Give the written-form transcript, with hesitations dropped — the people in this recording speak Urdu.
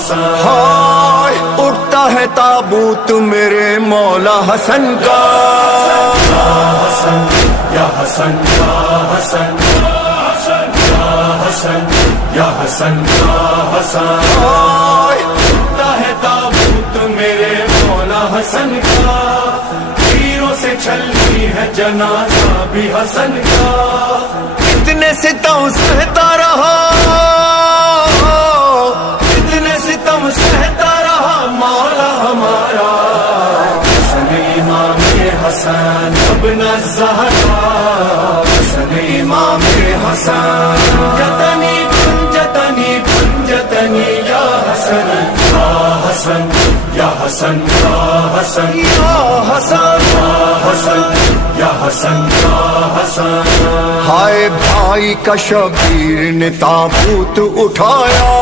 حسن، ہائے اٹھتا ہے تابوت میرے مولا حسن کا، یا حسن یا حسن یا حسن یا حسن یا حسن یا حسن، ہائے اٹھتا ہے تابوت میرے مولا حسن کا، تیروں سے چھلتی ہے جنازہ بھی حسن کا، اتنے ستم سہتا رہا، اتنے ستم سہتا رہا مولا ہمارا، حسن امام حسن ابن الزہرا، حسن امام حسن، جتنی پنجتنی پنجتنی یا حسن یا حسن یا حسن یا حسن یا حسن، یا حسن یا حسن یا حسن، ہائے بھائی کا شبیر نے تابوت اٹھایا،